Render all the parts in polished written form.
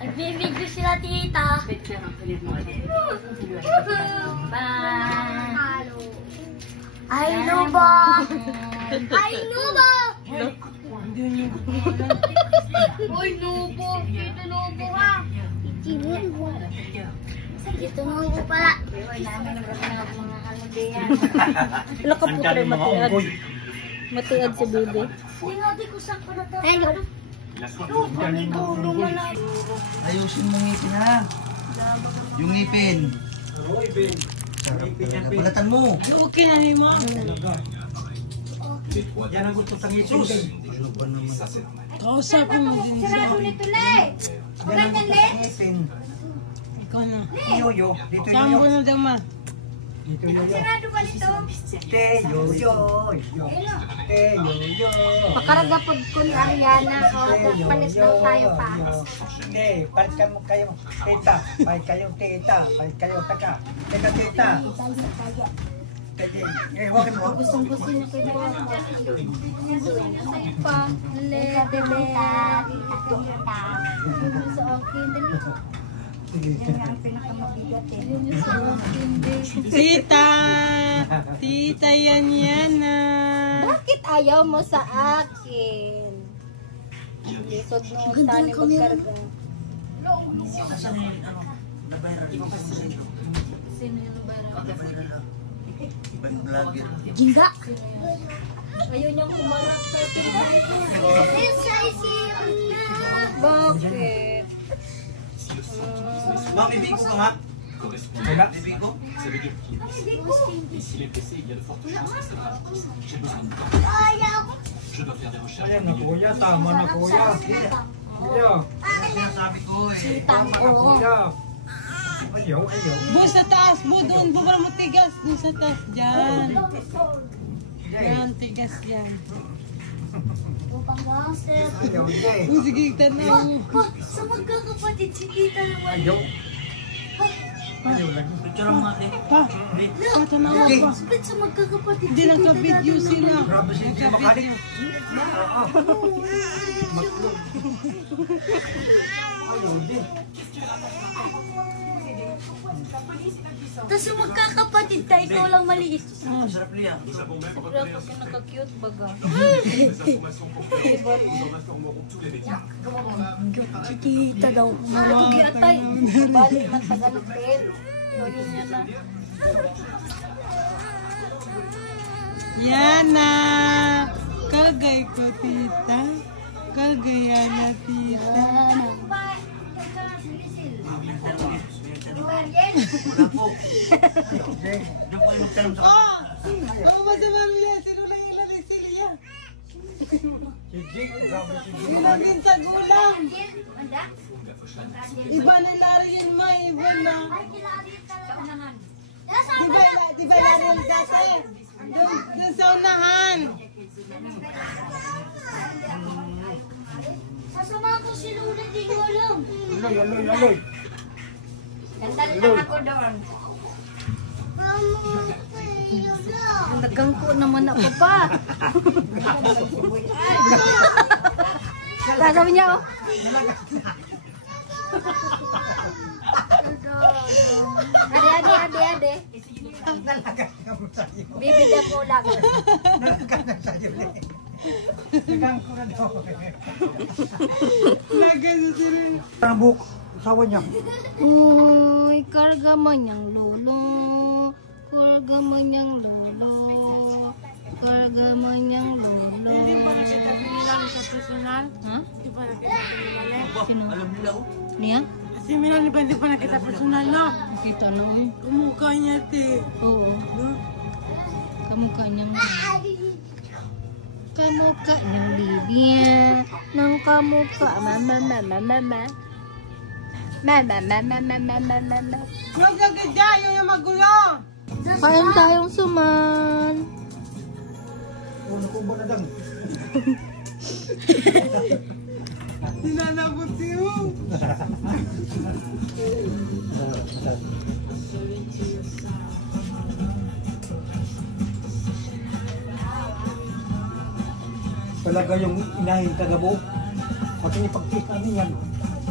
Nagbibigyo sila, tita. Ay, Nubo! Ay, Nubo! Uy, Nubo! Dito, Nubo, ha? Dito, Nubo pala. Wala ka po tayo matiad. Matiad si Bibi. Sinabi ko sa panatapos. Ayusin mo ngipin ha. Yung ngipin. Balatan mo. Okay na ni mo. Yan ang gusto sa ngipin. Kausapin mo din siya. Sarado nito, Le! Okay na, Le? Ikaw na. Yoyo. Dito Sambo na daw ma. Dito yoyo. Sarado ba nito? Te yoyo. Te yoyo. Pakarga po ko ni Ariana. Palit daw tayo pa. Hindi, palit kayo tita. Palit kayo tita. Palit kayo taka. Teka tita. Huwag mo. Gustong-gusto niya ko ito. Pa, Le, bebe. Sa akin, dali. Yan ang pinakamabigat eh. Yun yung sa akin, babe. Tita! Tita yan yan na. Bakit ayaw mo sa akin? Lisod no, tani magkarga. Sino yung bayran? Ginga! Ayaw niyang kumarap sa akin. Bakit? Ma, bibig ko nga. Wala? Bibig ko? Ayan na kuya, tama na kuya. Kuya. Sinasabi ko eh. Tama na kuya. Ayaw, ayaw. Bu sa taas, bu doon, bu para mo tigas. Doon sa taas, dyan. Yan, tigas yan. Ayaw, hindi. Bu, sige, tanaw mo. Sa magkakapatid, si tita naman. Ayaw. Ayaw lang. Picture mo nga eh. Pa, tanaw mo pa. Bakit sa magkakapatid, Hindi naka-video sila. Grabe siya, hindi makalik. Ayaw, hindi. Tapos yung magkakapatid tayo, ikaw lang maliit. Sarap niya. Sobrang pag naka-cute baga. Si tita daw. Matugi atay. Balik ng Tagalipin. Gawin niya na. Yana! Kagay ko, tita. Kagaya na, tita. Wala po. Doon po yung magtanong sa Oh! Oh, masama nila. Sino lang yung lalay sila? Sige, grabe sige. Sila din sa gulang. Iba nila rin ma. Iba na. Diba yan dati? Doon sa unahan. Sasama ko si Luna, di ko alam. Aloy, aloy, aloy. Ganda ako doon. Nagangko naman ako pa. Sasabi niya, oh. Ade. Bibili ako lang. Nagang ko na daw. Nagano sila. Tabuk, sawa niya. Uy, karga man yung lolo. Karga man yung lolo. Karga man yung lolo. Hindi ba nakita pinilali sa personal? Ha? Hindi ba nakita pinilali? Sino? Alam nila oh. Niya? Si Milani ba hindi pa nakita personal, no? Nakita nung. Kumukha niya, te. Oo. No? Kamukha niyang kamukha niyang Lydia. Nang kamukha. Mama. Huwag agad yung magulo! Kain tayong suman. Nakubo na dang. Sinanabot siyo! Talaga yung inahin kagabo. Pag inipag-test namin yan,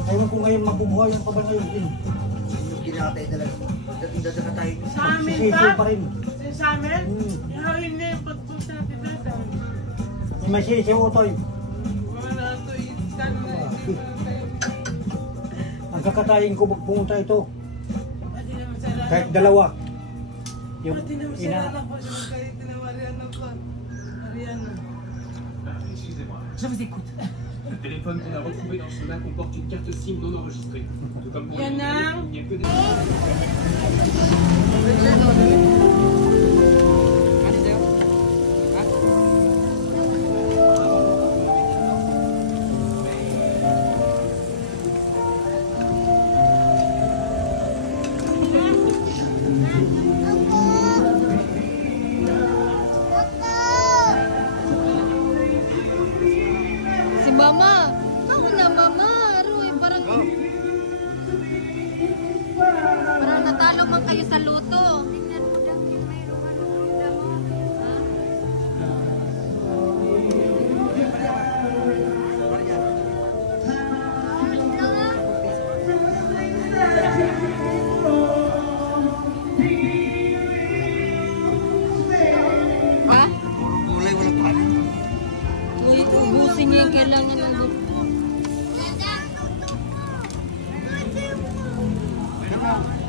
ayaw ko ngayon mabubuhayan pa ba ngayon din. Yung kinakatay talaga. Pagdating daw tayo. Sa amin Sisisi pa? pa rin. Sa amin? Hindi, pagpunta natin dito. May sisi utoy. Wala ito, isang na. Ang kakatayin ko pumunta ito. Pwede naman sa lalak. Kahit dalawa. Yung Pwede naman sa ina... lalak ko. Kahit na Mariana ko. Mariana. Je vous écoute. Le téléphone qu'on a retrouvé dans ce bain comporte une carte SIM non enregistrée. Tout comme pour les Yana. il n'y a que des... Si Mama. Ako na, Mama. Roy, parang... Parang natalo man kayo sa luto. Tingnan mo daw yung mayroong ha? Ha? Kulay, walang kanin. Uy, ubusin niya yung kailangan ng luto.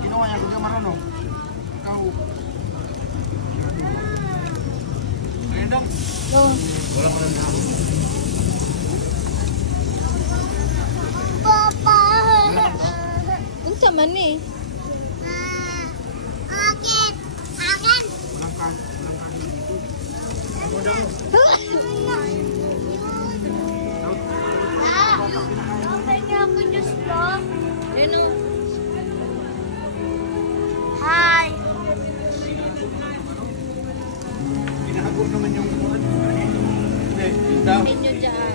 Ginawa niya, kung marunong. Ikaw. Rendang. Oh. Wala mo lang dahon. Unsa man eh? Walang kanin. Ano? Hi! Pinahagod naman yung hindi, daw. Inyo dyan.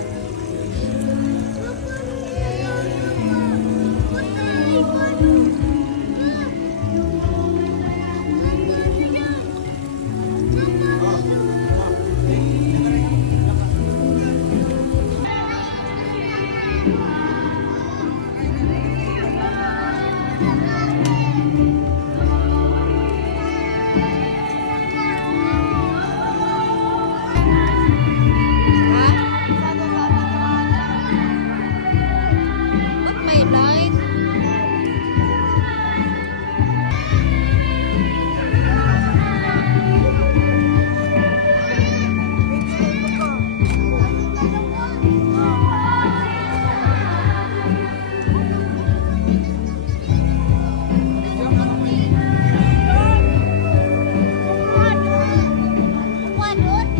What may light?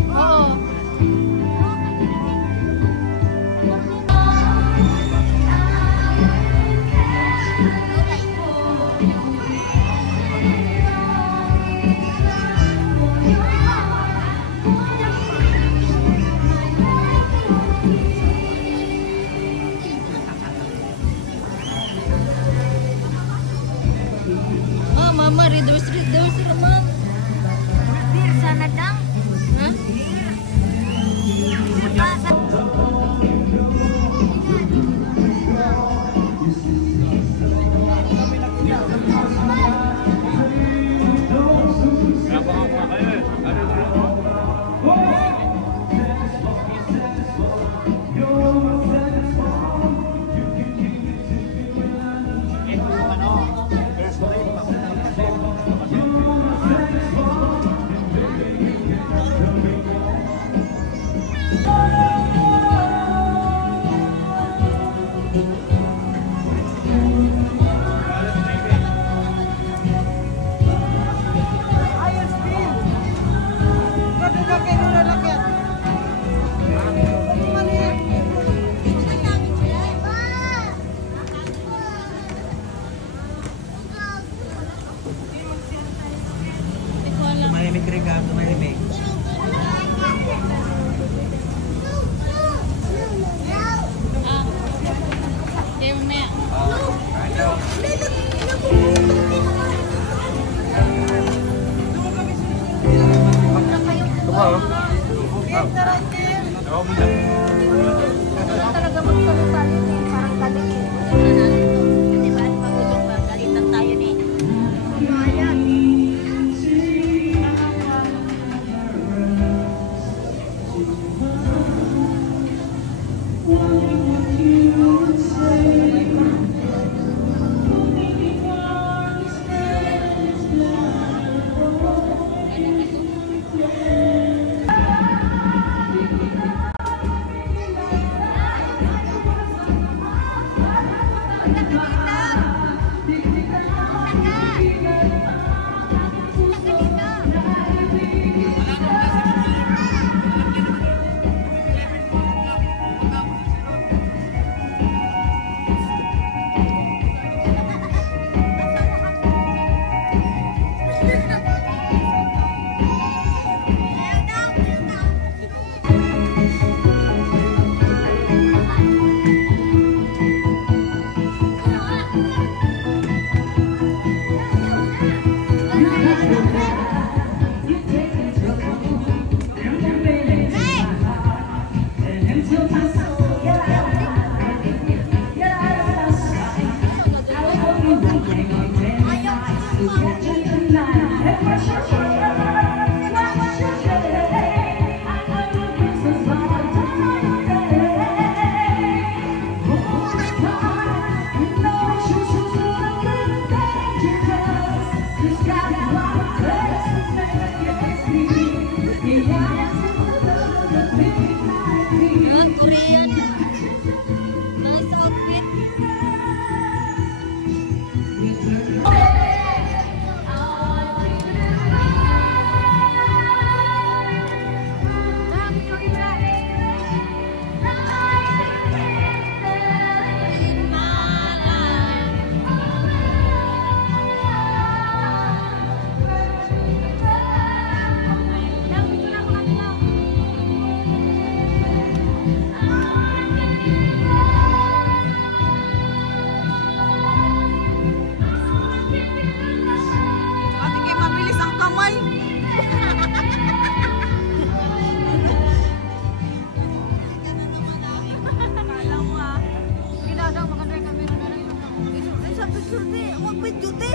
Oo. Ah, Mama, reduce naman. Bir sana dang. Ha? Ayos din. Pwede ka kayo lalakyan. Maliit. Hindi ko alam. Malimig rin ka, malimig. Ah. Kaya mamaya. Talaga magsalita Mag-video, te.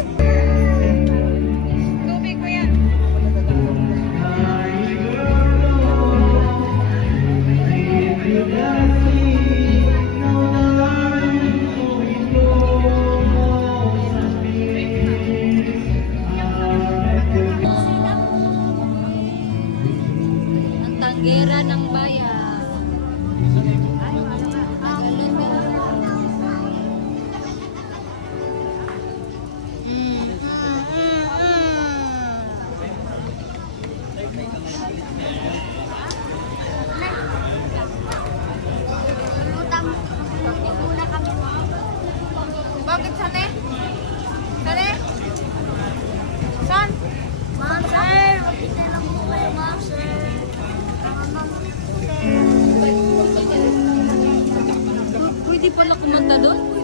Tubig ko yan. Ang tanggera ng bayan. Muna kami. Bakit sane? Sane? San? Ma'am, sir. Makita lang po kayo, ma'am, sir. Pwede pala kumanta doon?